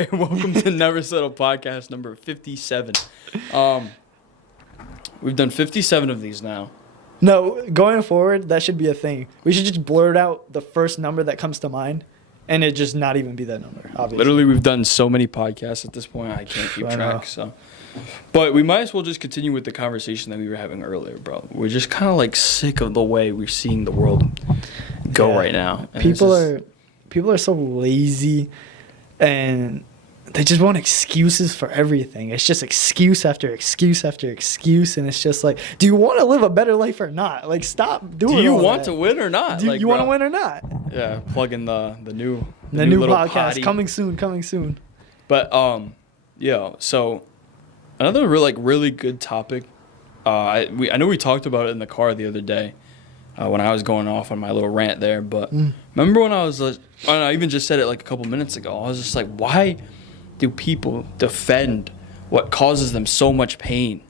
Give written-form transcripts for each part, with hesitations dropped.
And welcome to Never Settle podcast number 57. We've done 57 of these now. No, going forward, that should be a thing. We should just blurt out the first number that comes to mind, and it just not even be that number, obviously. Literally, we've done so many podcasts at this point, I can't keep track. So, but we might as well just continue with the conversation that we were having earlier, bro. We're just kind of like sick of the way we're seeing the world go right now. And people are so lazy, and they just want excuses for everything. It's just excuse after excuse after excuse, and it's just like, do you want to live a better life or not? Like, stop doing. Do you all want that. to win or not? Do you want to win or not? Yeah, plug in the new podcast potty. coming soon. But so another really good topic. I know we talked about it in the car the other day when I was going off on my little rant there. But remember when I even just said it like a couple minutes ago. I was just like, why do people defend what causes them so much pain?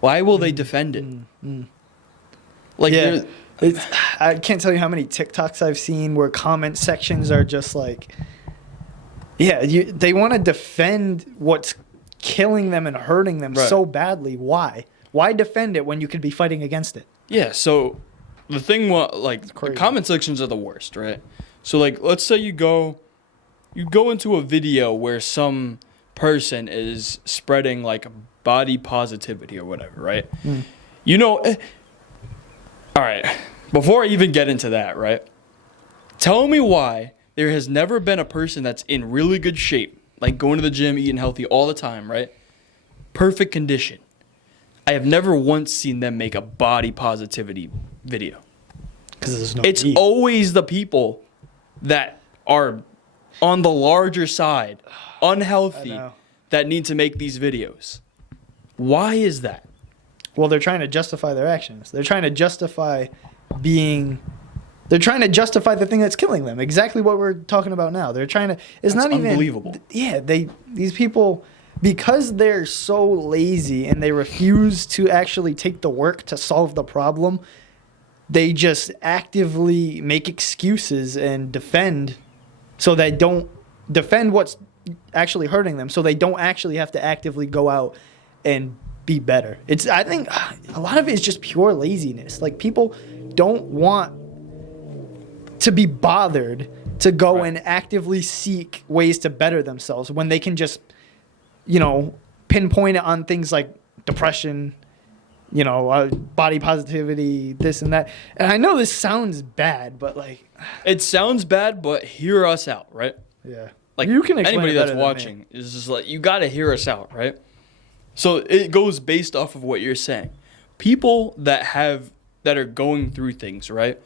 Why will they defend it? Like, yeah, I can't tell you how many TikToks I've seen where comment sections are just like, they want to defend what's killing them and hurting them so badly. Why? Why defend it when you could be fighting against it? Yeah, so the thing, the comment sections are the worst, right? So, like, let's say you go into a video where some person is spreading, like, body positivity or whatever, right? All right, before I even get into that, right? Tell me why there has never been a person that's in really good shape, like going to the gym, eating healthy all the time, right? Perfect condition. I have never once seen them make a body positivity video. Because there's no It's always the people that are on the larger side, unhealthy, that need to make these videos. Why is that? Well, they're trying to justify their actions. They're trying to justify they're trying to justify the thing that's killing them. Exactly what we're talking about now. They're trying to, it's not even unbelievable. Yeah, these people, because they're so lazy and they refuse to actually take the work to solve the problem, they just actively make excuses and defend what's actually hurting them, so they don't actually have to actively go out and be better. I think a lot of it is just pure laziness. Like, people don't want to be bothered to go and actively seek ways to better themselves when they can just, pinpoint it on things like depression, body positivity, this and that. And I know this sounds bad, but like, it sounds bad, but hear us out, right? Yeah. Like, you can explain anybody it that's better than watching me. is just like, you got to hear us out, right? So it goes based off of what you're saying. People that are going through things, right?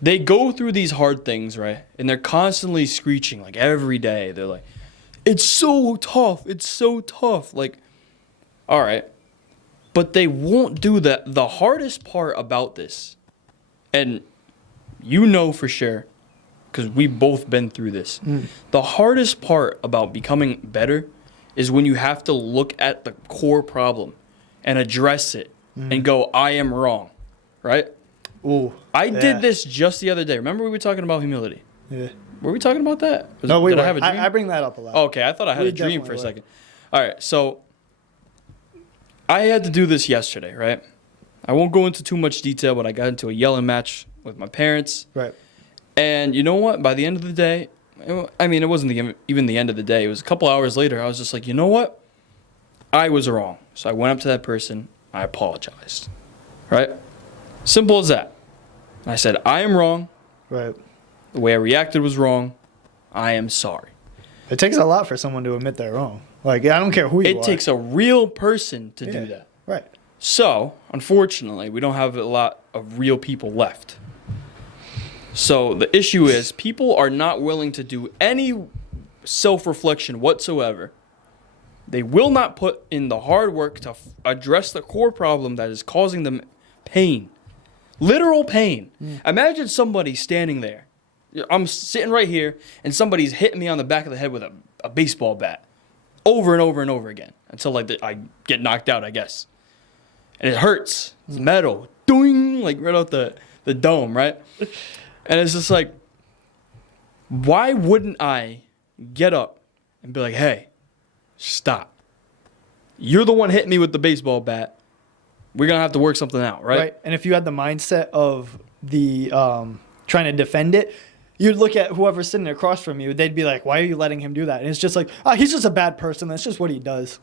They go through these hard things, right? And they're constantly screeching, like, every day. They're like, it's so tough. It's so tough. Like, all right. But they won't do that. The hardest part about this, and for sure, because we've both been through this. The hardest part about becoming better is when you have to look at the core problem and address it and go, I am wrong, right? Ooh, I did this just the other day. Remember we were talking about humility? Yeah. Were we talking about that? No, we did were. I have a dream? I bring that up a lot. Okay, I thought I had a dream for a second. All right, so I had to do this yesterday, right? I won't go into too much detail, but I got into a yelling match with my parents. Right. And you know what? By the end of the day, I mean, it wasn't even the end of the day. It was a couple hours later. I was just like, you know what? I was wrong. So I went up to that person. I apologized. Right? Simple as that. I said, I am wrong. Right. The way I reacted was wrong. I am sorry. It takes a lot for someone to admit they're wrong. Like, I don't care who you are. It takes a real person to do that. Right. So, unfortunately, we don't have a lot of real people left. So the issue is people are not willing to do any self-reflection whatsoever. They will not put in the hard work to address the core problem that is causing them pain. Literal pain. Imagine somebody standing there. I'm sitting right here, and somebody's hitting me on the back of the head with a baseball bat over and over and over again until I get knocked out, I guess. And it hurts. It's metal. Doing, like right out the dome, right? And it's just like, why wouldn't I get up and be like, hey, stop. You're the one hitting me with the baseball bat. We're going to have to work something out, right? And if you had the mindset of the trying to defend it, you'd look at whoever's sitting across from you. They'd be like, why are you letting him do that? And it's just like, oh, he's just a bad person. That's just what he does.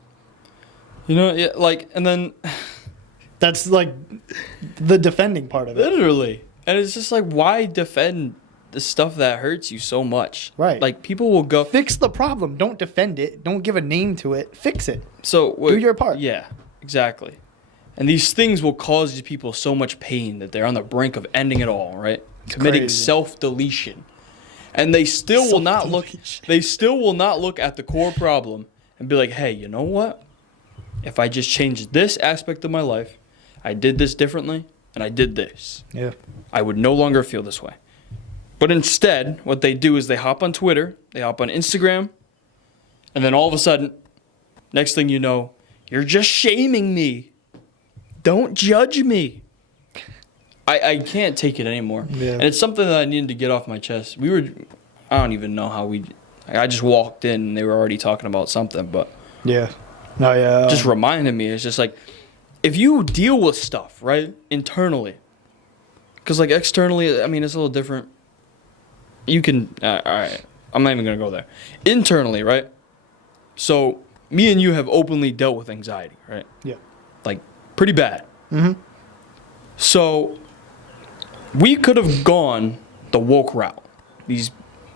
You know, yeah, like, and then... That's like the defending part of it. Literally. And it's just like, why defend the stuff that hurts you so much? Right. Like, people will go... Fix the problem. Don't defend it. Don't give a name to it. Fix it. So do your part. Yeah, exactly. And these things will cause these people so much pain that they're on the brink of ending it all, right? Committing crazy. self-deletion. And they still will not look at the core problem and be like, hey, you know what? If I just changed this aspect of my life, I did this differently, and I did this, Yeah. I would no longer feel this way. But instead, what they do is they hop on Twitter, they hop on Instagram, and then all of a sudden, next thing you know, you're just shaming me. Don't judge me. I can't take it anymore. Yeah. And it's something that I needed to get off my chest. I don't even know how I just walked in and they were already talking about something, but Yeah. No, yeah. just reminded me. It's just like, if you deal with stuff, right, internally, because like externally, I mean, it's a little different. You can, all right, I'm not even going to go there. Internally, right? So me and you have openly dealt with anxiety, right? Yeah. Like, pretty bad. Mm-hmm. So we could have gone the woke route. These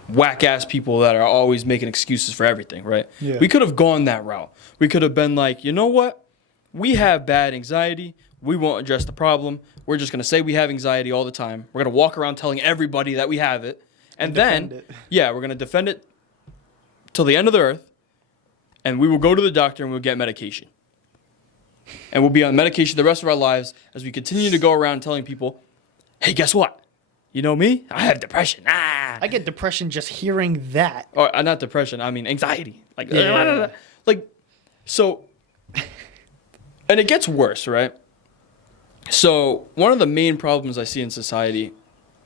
whack-ass people that are always making excuses for everything, right? Yeah. We could have gone that route. We could have been like, you know what? We have bad anxiety. We won't address the problem. We're just going to say we have anxiety all the time. We're going to walk around telling everybody that we have it. And then, defend it. yeah, we're going to defend it till the end of the earth. And we will go to the doctor and we'll get medication. And we'll be on medication the rest of our lives as we continue to go around telling people, hey, guess what? You know me? I have depression. I get depression just hearing that. Or not depression, I mean anxiety. Like, Yeah. like, so, and it gets worse, right? So one of the main problems I see in society,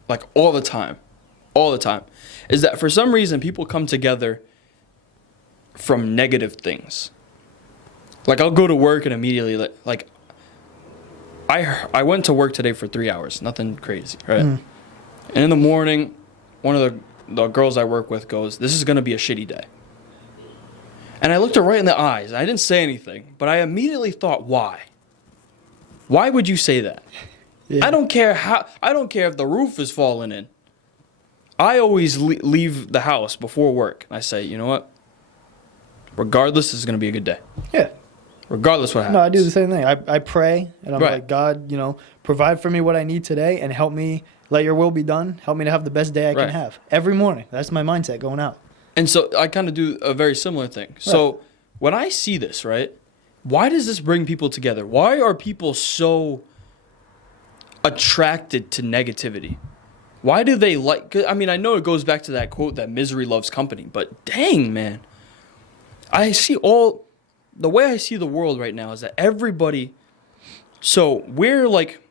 like all the time, is that for some reason people come together from negative things. Like, I'll go to work and immediately, like, I went to work today for 3 hours. Nothing crazy, right? And in the morning, one of the girls I work with goes, this is going to be a shitty day. And I looked her right in the eyes. I didn't say anything, but I immediately thought, why? Why would you say that? Yeah. I don't care if the roof is falling in. I always leave the house before work. I say, you know what? Regardless, this is going to be a good day. Yeah. Regardless what happens. No, I do the same thing. I pray, and I'm Right. like, God, provide for me what I need today and help me, let your will be done. Help me to have the best day I Right. can have. Every morning. That's my mindset going out. And so I kind of do a very similar thing. So when I see this, right, why does this bring people together? Why are people so attracted to negativity? Why do they like... 'cause, I mean, I know it goes back to that quote that misery loves company, but dang, man. The way I see the world right now is that everybody... So we're like...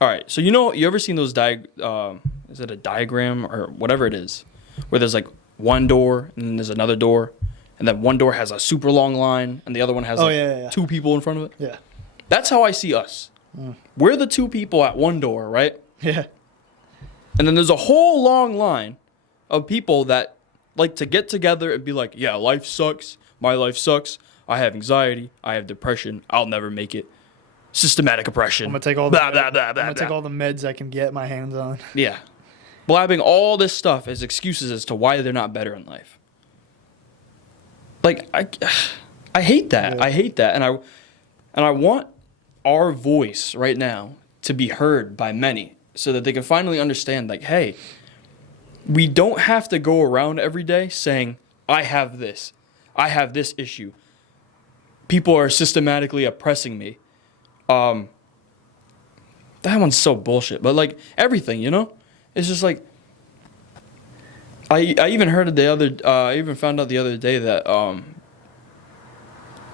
All right, so you ever seen those is it a diagram or whatever it is, where there's like one door and then there's another door, and then one door has a super long line and the other one has two people in front of it? Yeah. That's how I see us. We're the two people at one door, right? Yeah. And then there's a whole long line of people that like to get together and be like, yeah, life sucks. My life sucks. I have anxiety. I have depression. I'll never make it. Systematic oppression. I'm gonna take all the meds I can get my hands on. Yeah. Blabbing all this stuff as excuses as to why they're not better in life. Like, I hate that. Yeah. I hate that. And I want our voice right now to be heard by many so that they can finally understand, like, hey, we don't have to go around every day saying, I have this issue. People are systematically oppressing me. That one's so bullshit. But like everything, it's just like I even heard it I even found out the other day that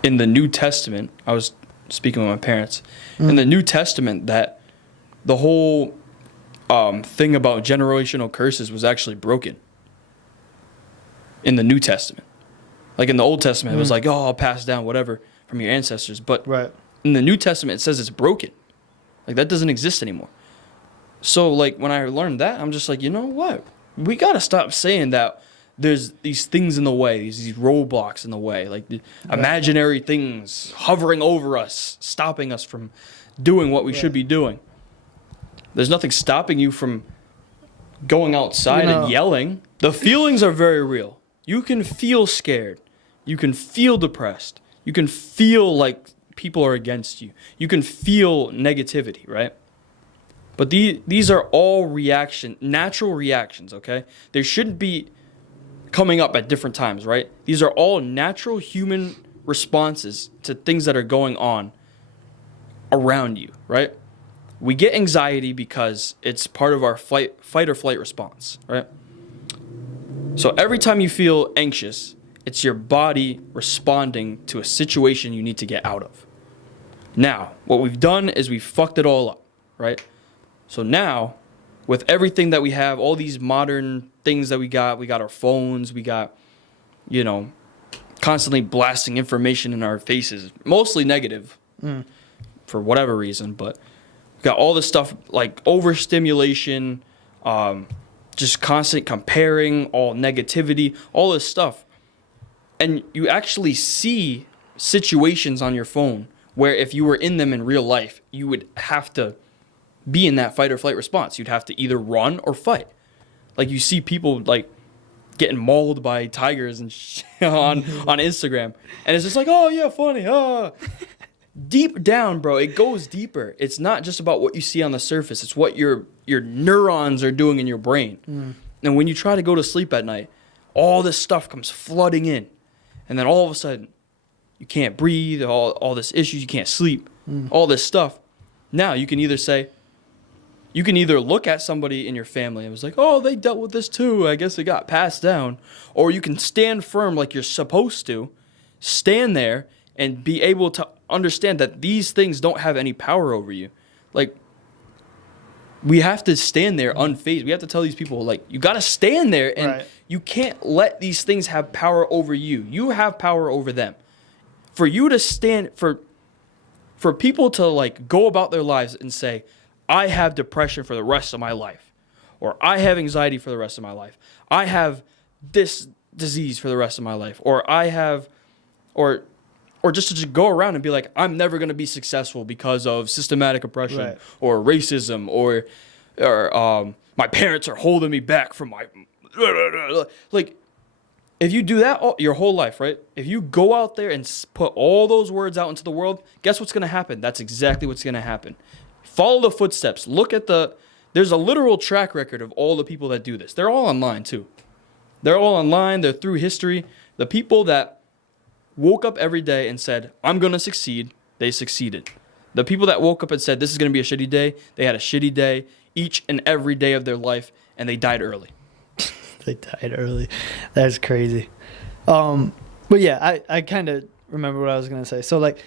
in the New Testament, I was speaking with my parents, in the New Testament that the whole thing about generational curses was actually broken in the New Testament. Like in the Old Testament, it was like, oh, I'll pass down whatever from your ancestors. But Right. in the New Testament, it says it's broken. Like that doesn't exist anymore. So like when I learned that, I'm just like, you know what? We got to stop saying that there's these things in the way, these roadblocks in the way, like the imaginary things hovering over us, stopping us from doing what we should be doing. There's nothing stopping you from going outside and yelling. The feelings are very real. You can feel scared. You can feel depressed. You can feel like people are against you. You can feel negativity, right? But these are all natural reactions, okay? They shouldn't be coming up at different times, right? These are all natural human responses to things that are going on around you, right? We get anxiety because it's part of our fight or flight response, right? So every time you feel anxious, it's your body responding to a situation you need to get out of. Now, what we've done is we've fucked it all up, right? So now, with everything that we have, all these modern things that we got our phones, we got, constantly blasting information in our faces, mostly negative for whatever reason, but we got all this stuff like overstimulation, just constant comparing, all negativity, all this stuff. And you actually see situations on your phone where if you were in them in real life, you would have to be in that fight or flight response. You'd have to either run or fight. Like you see people like getting mauled by tigers and on Instagram. And it's just like, oh yeah, funny. Deep down, bro, it goes deeper. It's not just about what you see on the surface. It's what your neurons are doing in your brain. And when you try to go to sleep at night, all this stuff comes flooding in. And then all of a sudden, you can't breathe, all this issues, you can't sleep, all this stuff. Now you can either look at somebody in your family and was like, oh, they dealt with this too. I guess it got passed down. Or you can stand firm like you're supposed to, stand there and be able to understand that these things don't have any power over you. Like, we have to stand there unfazed. We have to tell these people, like, you got to stand there and you can't let these things have power over you. You have power over them. For you to stand, for people to, like, go about their lives and say, I have depression for the rest of my life, or I have anxiety for the rest of my life, I have this disease for the rest of my life, or I have, or just to go around and be like, I'm never going to be successful because of systematic oppression or racism or my parents are holding me back from my, like, if you do that your whole life, right? If you go out there and put all those words out into the world, guess what's going to happen? That's exactly what's going to happen. Follow the footsteps. Look at there's a literal track record of all the people that do this. They're all online too. They're all online. They're through history. The people that woke up every day and said, I'm going to succeed, they succeeded. The people that woke up and said, this is going to be a shitty day, they had a shitty day each and every day of their life, and they died early. They died early. That's crazy. But yeah, I kind of remember what I was going to say. So, like,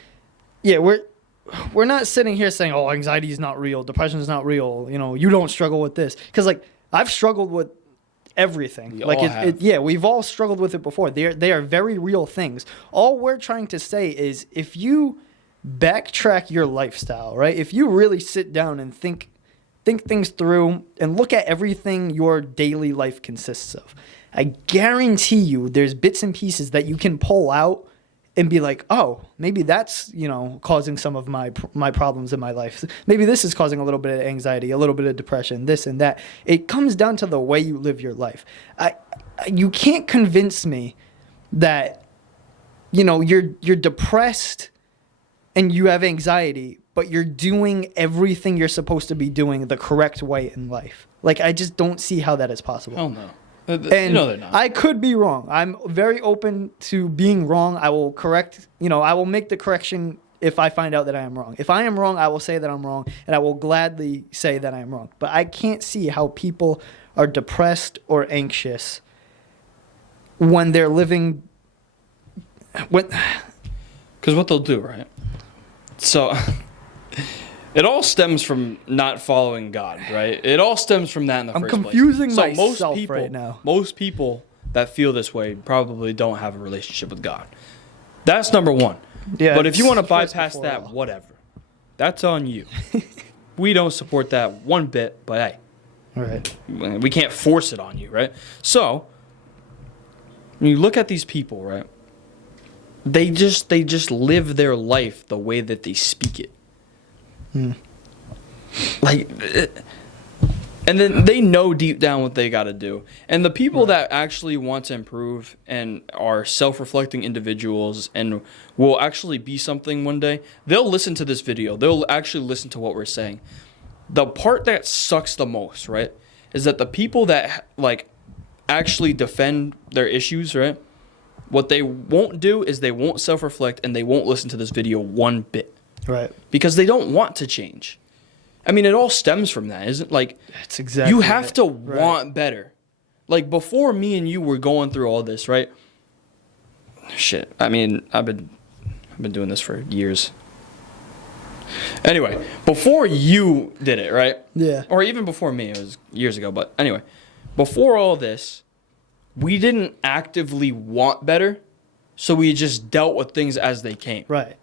yeah, we're not sitting here saying, oh, anxiety is not real, depression is not real, you don't struggle with this. Because, like, I've struggled with everything. We've all struggled with it before. They are very real things. All we're trying to say is if you backtrack your lifestyle, right? If you really sit down and think things through and look at everything your daily life consists of, I guarantee you there's bits and pieces that you can pull out and be like, oh, maybe that's, causing some of my problems in my life. Maybe this is causing a little bit of anxiety, a little bit of depression, this and that. It comes down to the way you live your life. You can't convince me that, you're depressed and you have anxiety, but you're doing everything you're supposed to be doing the correct way in life. Like, I just don't see how that is possible. Hell no. And they're not. I could be wrong. I'm very open to being wrong. I will correct, I will make the correction if I find out that I am wrong. If I am wrong, I will say that I'm wrong, and I will gladly say that I am wrong. But I can't see how people are depressed or anxious when they're living. Because what they'll do, right? So it all stems from not following God, right? It all stems from that in the first place. I'm confusing myself most people, right now. Most people that feel this way probably don't have a relationship with God. That's number one. Yeah, But if you want to first bypass before that, all. whatever. That's on you. We don't support that one bit, but hey, Right. we can't force it on you, right? So, when you look at these people, right? They just live their life the way that they speak it. Like, and then they know deep down what they got to do. And the people that actually want to improve and are self-reflecting individuals and will actually be something one day, they'll listen to this video. They'll actually listen to what we're saying. The part that sucks the most, right, is that the people that like actually defend their issues, right, what they won't do is they won't self-reflect and they won't listen to this video one bit. Right. Because they don't want to change. I mean, it all stems from that, isn't it? Like, That's exactly you have it. to Right. want better. Like, before me and you were going through all this, right? Shit. I mean, I've been doing this for years. Anyway, before you did it, right? Yeah. Or even before me, it was years ago. But anyway, before all this, we didn't actively want better, so we just dealt with things as they came. Right.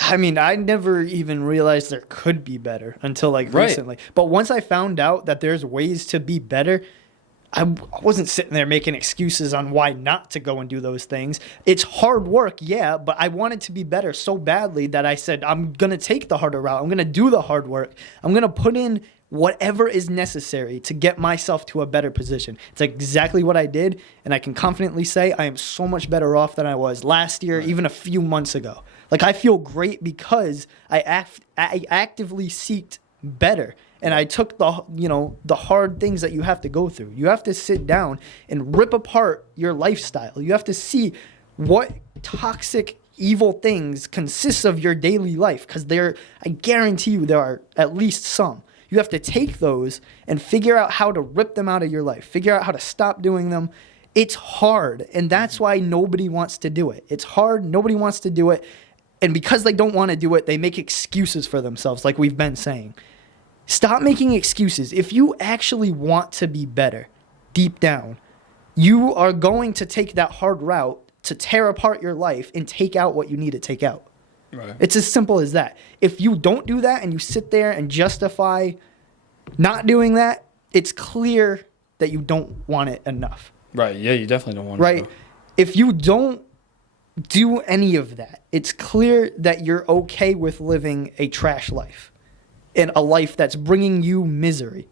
I mean, I never even realized there could be better until like Right. recently. But once I found out that there's ways to be better, I wasn't sitting there making excuses on why not to go and do those things. It's hard work, yeah, but I wanted to be better so badly that I said, I'm going to take the harder route. I'm going to do the hard work. I'm going to put in whatever is necessary to get myself to a better position. It's exactly what I did, and I can confidently say I am so much better off than I was last year, even a few months ago. Like, I feel great because I actively seeked better. And I took the hard things that you have to go through. You have to sit down and rip apart your lifestyle. You have to see what toxic, evil things consist of your daily life. Because I guarantee you there are at least some. You have to take those and figure out how to rip them out of your life. Figure out how to stop doing them. It's hard. And that's why nobody wants to do it. It's hard. Nobody wants to do it. And because they don't want to do it, they make excuses for themselves, like we've been saying. Stop making excuses. If you actually want to be better, deep down, you are going to take that hard route to tear apart your life and take out what you need to take out. Right. It's as simple as that. If you don't do that and you sit there and justify not doing that, it's clear that you don't want it enough. Right. Yeah, you definitely don't want Right? to. If you don't do any of that, it's clear that you're okay with living a trash life and a life that's bringing you misery.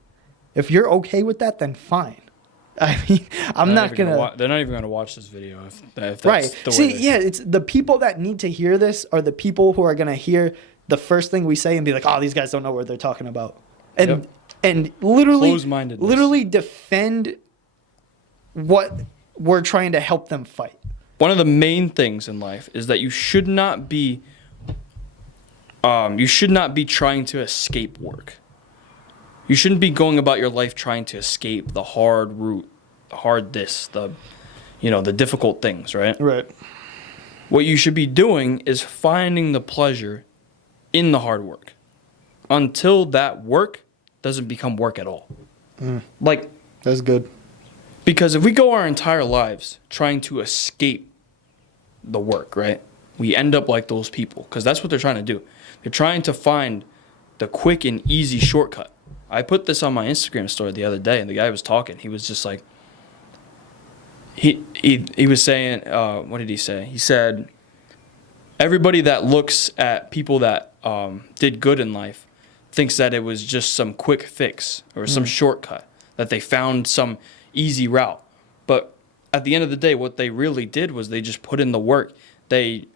If you're okay with that, then fine. I mean, I'm not gonna. They're not even gonna watch this video if that's Right. the way See, they- yeah, it's the people that need to hear this are the people who are gonna hear the first thing we say and be like, "Oh, these guys don't know what they're talking about," and Yep. and literally Close-mindedness. defend what we're trying to help them fight. One of the main things in life is that you should not be trying to escape work. You shouldn't be going about your life trying to escape the hard route, the difficult things, right? Right. What you should be doing is finding the pleasure in the hard work until that work doesn't become work at all. Like, That's good. because if we go our entire lives trying to escape the work, right, we end up like those people because that's what they're trying to do. They're trying to find the quick and easy shortcut. I put this on my Instagram story the other day, and the guy was talking. He was just like, he was saying, what did he say? He said, everybody that looks at people that did good in life thinks that it was just some quick fix or some shortcut, that they found some easy route. But at the end of the day, what they really did was they just put in the work. They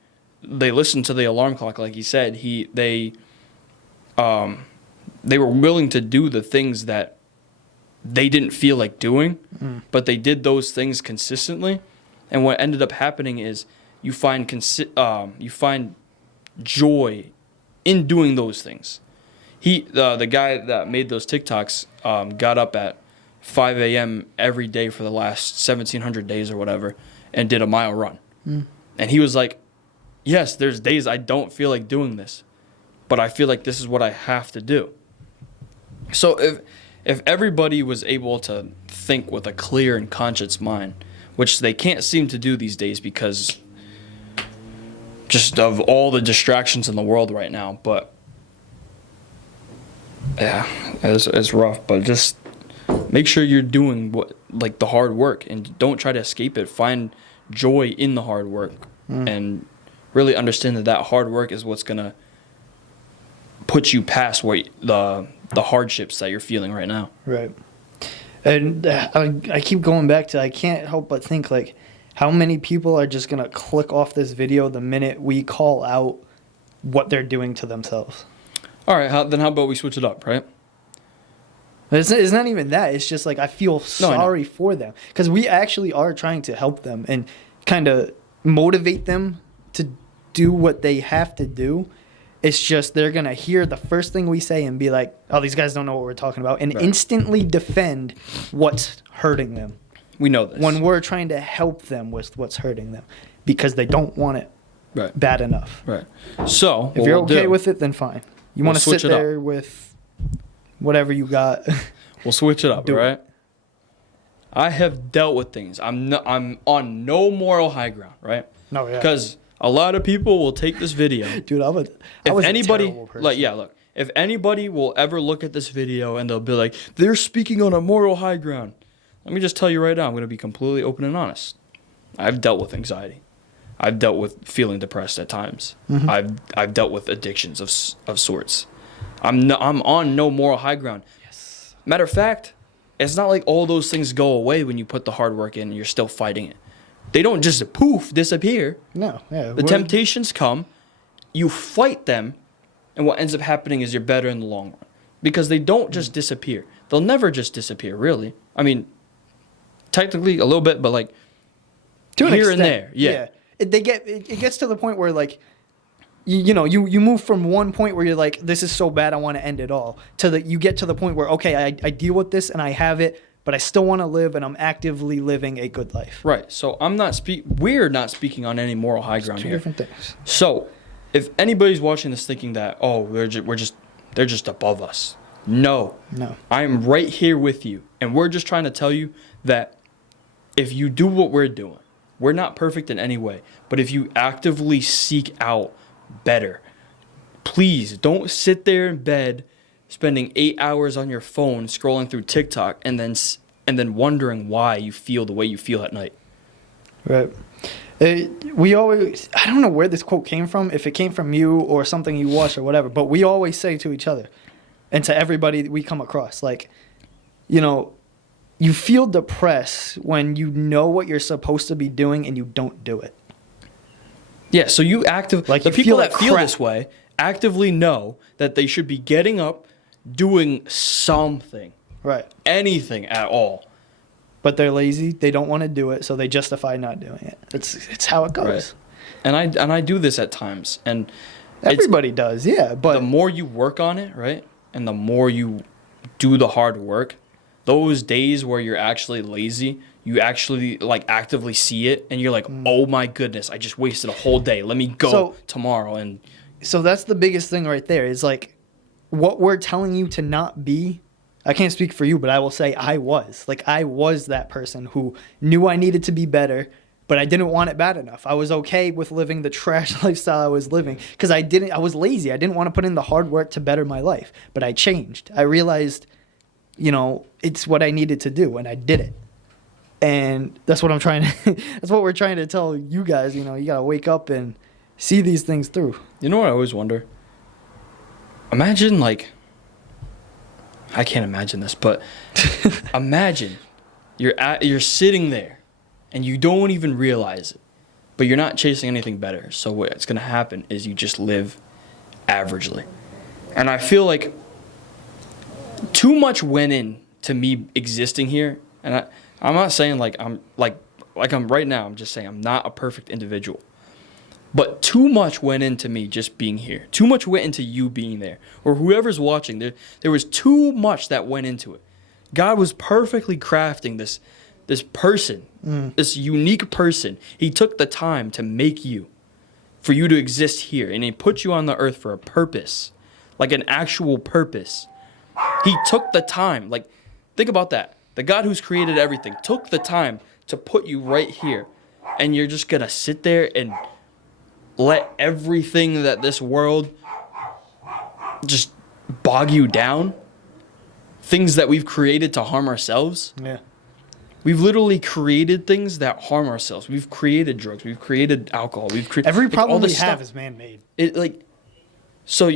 listened to the alarm clock, like he said. They were willing to do the things that they didn't feel like doing, but they did those things consistently. And what ended up happening is you find joy in doing those things. The guy that made those TikToks got up at 5 a.m. every day for the last 1,700 days or whatever and did a mile run. And he was like, yes, there's days I don't feel like doing this, but I feel like this is what I have to do. So if everybody was able to think with a clear and conscious mind, which they can't seem to do these days because just of all the distractions in the world right now. But yeah, it's rough. But just make sure you're doing the hard work, and don't try to escape it. Find joy in the hard work, and really understand that hard work is what's gonna put you past the hardships that you're feeling right now. Right. And I keep going back to, I can't help but think, like, how many people are just going to click off this video the minute we call out what they're doing to themselves? All right, then how about we switch it up, right? It's not even that. It's just like I feel sorry for them, because we actually are trying to help them and kind of motivate them to do what they have to do. It's just they're going to hear the first thing we say and be like, oh, these guys don't know what we're talking about, and instantly defend what's hurting them. We know this. When we're trying to help them with what's hurting them, because they don't want it bad enough. Right. So if you're okay with it, then fine. You want to sit there with whatever you got. We'll switch it up, right? I have dealt with things. I'm on no moral high ground, right? No, yeah. Because a lot of people will take this video. Dude, I was a terrible person. Look, if anybody will ever look at this video and they'll be like, they're speaking on a moral high ground, let me just tell you right now, I'm going to be completely open and honest. I've dealt with anxiety. I've dealt with feeling depressed at times. I've dealt with addictions of sorts. I'm on no moral high ground. Yes. Matter of fact, it's not like all those things go away when you put the hard work in and you're still fighting it. They don't just poof disappear. No, yeah. The temptations come, you fight them, and what ends up happening is you're better in the long run, because they don't just disappear. They'll never just disappear, really. I mean, technically a little bit, but like to an here extent, and there, yeah. It gets to the point where, like, you move from one point where you're like, this is so bad, I want to end it all, to you get to the point where, okay, I deal with this and I have it, but I still want to live, and I'm actively living a good life. Right. So we're not speaking on any moral high ground here. Two different things. So if anybody's watching this thinking that, oh, they're just above us. No. I'm right here with you, and we're just trying to tell you that if you do what we're doing, we're not perfect in any way, but if you actively seek out better, please don't sit there in bed spending 8 hours on your phone scrolling through TikTok and then wondering why you feel the way you feel at night. Right. I don't know where this quote came from, if it came from you or something you watched or whatever, but we always say to each other and to everybody we come across, like, you feel depressed when you know what you're supposed to be doing and you don't do it. Yeah, so you the people that feel crap. This way actively know that they should be getting up, doing something. Right. Anything at all. But they're lazy, they don't want to do it, so they justify not doing it. It's how it goes. Right. And I do this at times, and everybody does, yeah. But the more you work on it, right? And the more you do the hard work, those days where you're actually lazy, you actually like actively see it, and you're like, oh my goodness, I just wasted a whole day. Let me go tomorrow. And so that's the biggest thing right there, is like what we're telling you to not be. I can't speak for you, but I will say I was that person who knew I needed to be better, but I didn't want it bad enough. I was okay with living the trash lifestyle I was living because I was lazy. I didn't want to put in the hard work to better my life, but I changed. I realized, it's what I needed to do, and I did it. And that's what that's what we're trying to tell you guys. You got to wake up and see these things through. You know what I always wonder? Imagine, I can't imagine this, but imagine you're sitting there and you don't even realize it, but you're not chasing anything better. So what's going to happen is you just live averagely. And I feel like too much went in to me existing here. And I'm not saying I'm right now, I'm just saying I'm not a perfect individual. But too much went into me just being here. Too much went into you being there. Or whoever's watching. There was too much that went into it. God was perfectly crafting this person, this unique person. He took the time to make you, for you to exist here. And He put you on the earth for a purpose, like an actual purpose. He took the time. Think about that. The God who's created everything took the time to put you right here, and you're just gonna sit there and let everything that this world just bog you down? Things that we've created to harm ourselves? Yeah. We've literally created things that harm ourselves. We've created drugs. We've created alcohol. We've created Every problem all this we have stuff. is man-made. It like, so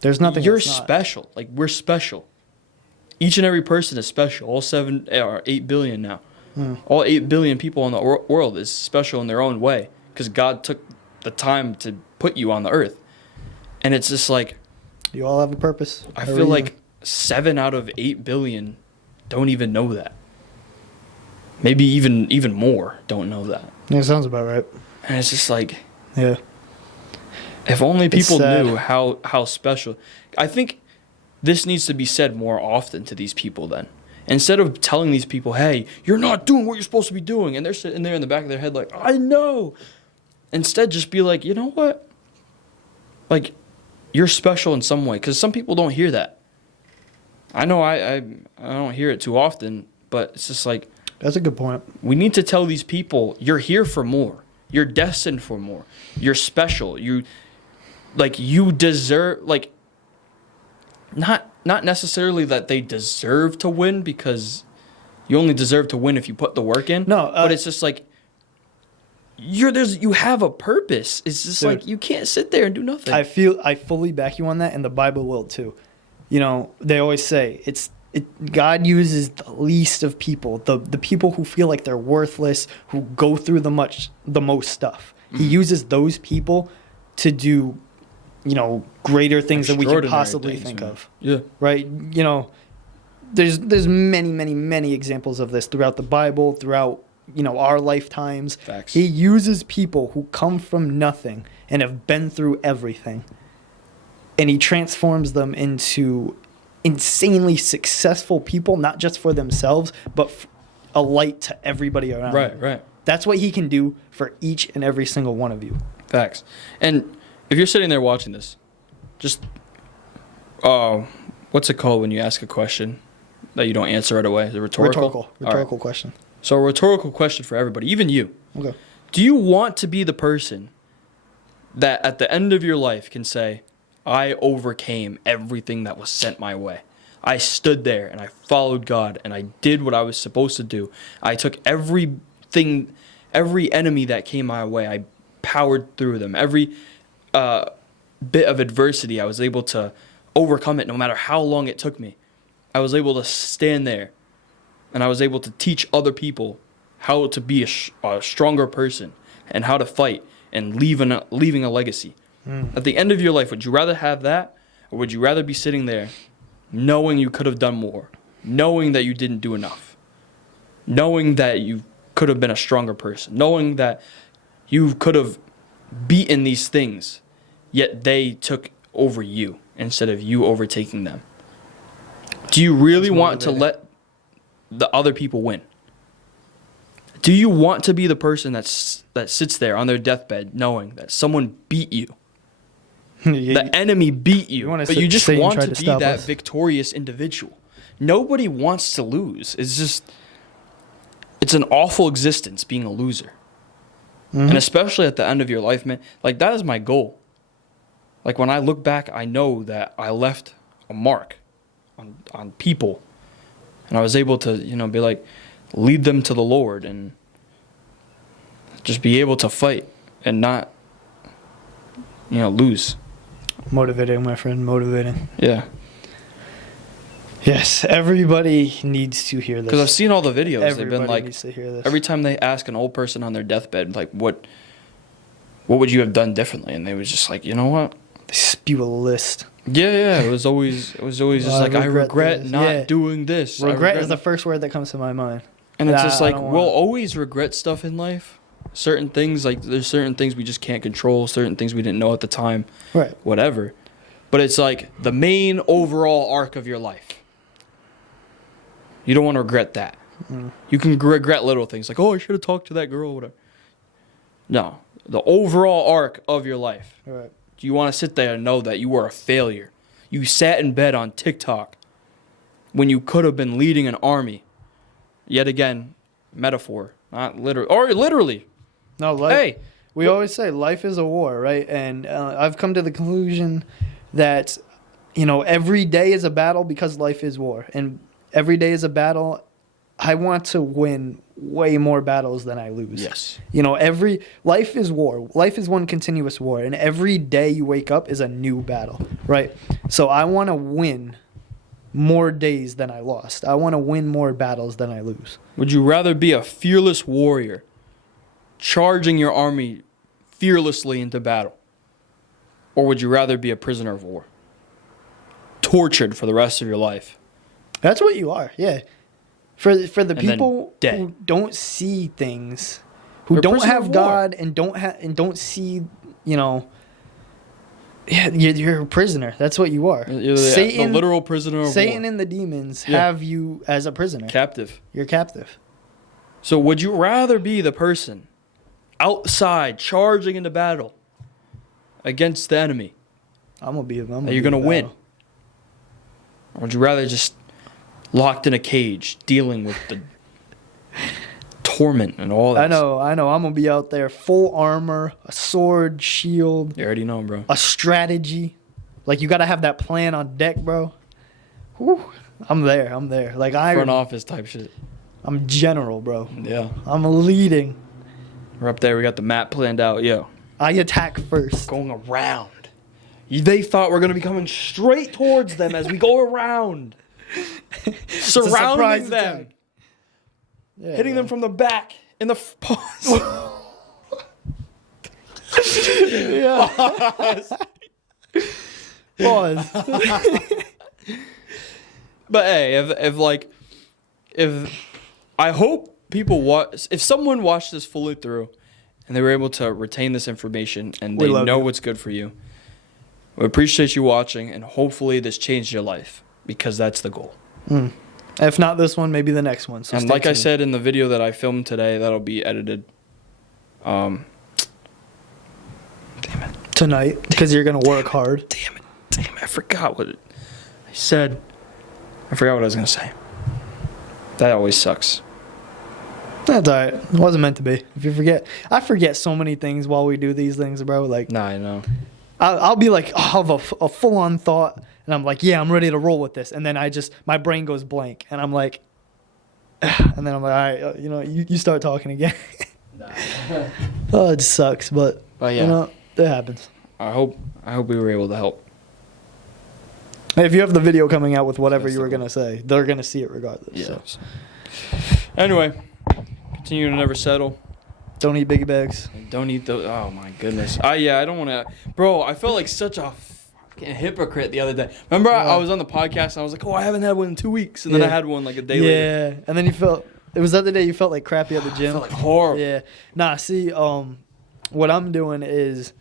There's nothing. you're that's not. special. Like, we're special. Each and every person is special. All 7 or 8 billion now. All 8 billion people in the world is special in their own way because God took the time to put you on the earth. And it's just like, You all have a purpose. I a feel reason. like 7 out of 8 billion don't even know that. Maybe even more don't know that. Yeah, sounds about right. And it's just like, Yeah. if only people sad. knew how special. I think this needs to be said more often to these people then. Instead of telling these people, hey, you're not doing what you're supposed to be doing, and they're sitting there in the back of their head like, I know. Instead, just be like, you know what? Like, you're special in some way. Because some people don't hear that. I know I don't hear it too often, but it's just like, That's a good point. we need to tell these people, you're here for more. You're destined for more. You're special. You deserve, like, not necessarily that they deserve to win, because you only deserve to win if you put the work in. No, but it's just like, you have a purpose. It's just Dude. like, you can't sit there and do nothing. I fully back you on that, and the Bible will too. You know, they always say God uses the least of people, the people who feel like they're worthless, who go through the most stuff. He uses those people to do, you know, greater things than we can Extraordinary possibly things, think man. of. Yeah. Right? You know, there's many examples of this throughout the Bible, throughout, you know, our lifetimes. Facts. He uses people who come from nothing and have been through everything, and he transforms them into insanely successful people, not just for themselves, but a light to everybody around them. Right. That's what he can do for each and every single one of you. Facts. And if you're sitting there watching this, just, what's it called when you ask a question that you don't answer right away? Is it rhetorical? Rhetorical All right. question. So a rhetorical question for everybody, even you. Okay. Do you want to be the person that at the end of your life can say, I overcame everything that was sent my way. I stood there and I followed God and I did what I was supposed to do. I took every enemy that came my way, I powered through them. Every bit of adversity, I was able to overcome it no matter how long it took me. I was able to stand there and I was able to teach other people how to be a stronger person and how to fight and leaving a legacy. At the end of your life, would you rather have that, or would you rather be sitting there knowing you could have done more, knowing that you didn't do enough, knowing that you could have been a stronger person, knowing that you could have beaten these things, yet they took over you instead of you overtaking them? Do you really want to let the other people win? Do you want to be the person that sits there on their deathbed knowing that someone beat you? The enemy beat you, but you just want to be that victorious individual. Nobody wants to lose. It's an awful existence being a loser. And especially at the end of your life, man, like, that is my goal. Like, when I look back, I know that I left a mark on people, and I was able to, you know, be like, lead them to the Lord and just be able to fight and not, you know, lose. Motivating, my friend, motivating. Yeah. Yes, everybody needs to hear this. Because I've seen all the videos. Everybody They've been like, needs to hear this. every time they ask an old person on their deathbed, like, what would you have done differently? And they was just like, you know what? They spew a list. Yeah. It was always just like, I regret not doing this. Regret is the first word that comes to my mind. And it's just like, we'll always regret stuff in life. Certain things, like, there's certain things we just can't control, certain things we didn't know at the time, Right. whatever. But it's like the main overall arc of your life. You don't want to regret that. You can regret little things, like, oh, I should have talked to that girl or whatever. No, the overall arc of your life. Right. Do you want to sit there and know that you were a failure? You sat in bed on TikTok when you could have been leading an army. Yet again, metaphor Not literally. Or literally. No, Hey. we always say life is a war, right? And I've come to the conclusion that, every day is a battle because life is war. And every day is a battle. I want to win way more battles than I lose. Yes. Life is war. Life is one continuous war. And every day you wake up is a new battle, right? So I want to win more days than I lost. I want to win more battles than I lose. Would you rather be a fearless warrior, charging your army fearlessly into battle? Or would you rather be a prisoner of war, tortured for the rest of your life? That's what you are, yeah. For the And then people dead. who don't see things, who They're a don't prisoner have of war. God and don't see, yeah, you're a prisoner. That's what you are. You're the literal prisoner of Satan war. and the demons Yeah. have you as a prisoner. Captive. You're captive. So would you rather be the person outside charging into battle against the enemy I'm gonna be. that you're going to win? Or would you rather just locked in a cage dealing with the torment and all that? I know. I'm gonna be out there, full armor, a sword, shield, You already know, bro. a strategy. Like you gotta have that plan on deck, bro. Whew. I'm there. Like Front office type shit. I'm general, bro. Yeah. I'm leading. We're up there. We got the map planned out. Yo. I attack first. Going around. They thought we're going to be coming straight towards them as we go around. Surrounding them. attack. Yeah, Hitting them from the back. In the pause. Pause. But hey, if I hope people watch, if someone watched this fully through and they were able to retain this information and We they love know you. what's good for you, we appreciate you watching, and hopefully this changed your life, because that's the goal. If not this one, maybe the next one. So And stay like I tuned. said in the video that I filmed today, that'll be edited. Damn it. Tonight, because you're gonna work hard. Damn it. I forgot what I said. I forgot what I was going to say. That always sucks. That's alright. It wasn't meant to be. If you forget, I forget so many things while we do these things, bro. Like, Nah, I know. I'll be like, I'll have a full on thought, and I'm like, yeah, I'm ready to roll with this, and then my brain goes blank, and I'm like, and then I'm like, all right, you start talking again. Oh, it sucks, but yeah. That happens. I hope we were able to help. Hey, if you have the video coming out with whatever That's you were the gonna say, they're gonna see it regardless. Yeah. So. Anyway, continue to never settle. Don't eat biggie bags. Don't eat those. Oh my goodness. I don't want to. Bro, I felt like such a fucking hypocrite the other day. Remember, I was on the podcast and I was like, oh, I haven't had one in 2 weeks, and then I had one like a day later. Yeah, and then you felt. It was the other day you felt like crappy at the gym. I felt like horrible. Yeah. Nah, see, what I'm doing is,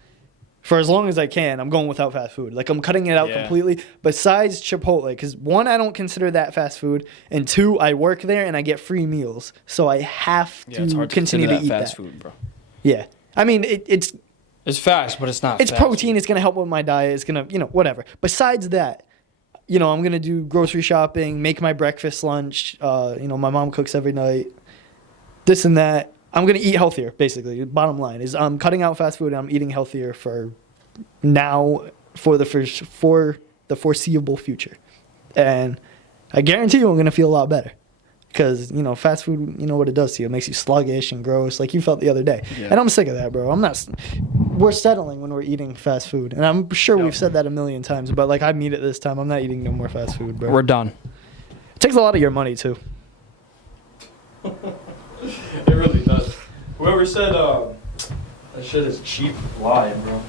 for as long as I can, I'm going without fast food. Like, I'm cutting it out completely. Besides Chipotle, because one, I don't consider that fast food, and two, I work there and I get free meals, so I have to It's hard to continue to eat fast that. food, bro. Yeah, I mean it's fast, but it's not. it's fast protein. food. It's gonna help with my diet. It's gonna whatever. Besides that, I'm gonna do grocery shopping, make my breakfast, lunch. My mom cooks every night. This and that. I'm gonna eat healthier. Basically, bottom line is I'm cutting out fast food and I'm eating healthier for the foreseeable future, and I guarantee you I'm gonna feel a lot better. Because, fast food, you know what it does to you. It makes you sluggish and gross, like you felt the other day. Yeah. And I'm sick of that, bro. We're settling when we're eating fast food. And I'm sure we've said that a million times. But, like, I mean it this time. I'm not eating no more fast food, bro. We're done. It takes a lot of your money, too. It really does. Whoever said that shit is cheap lied, bro.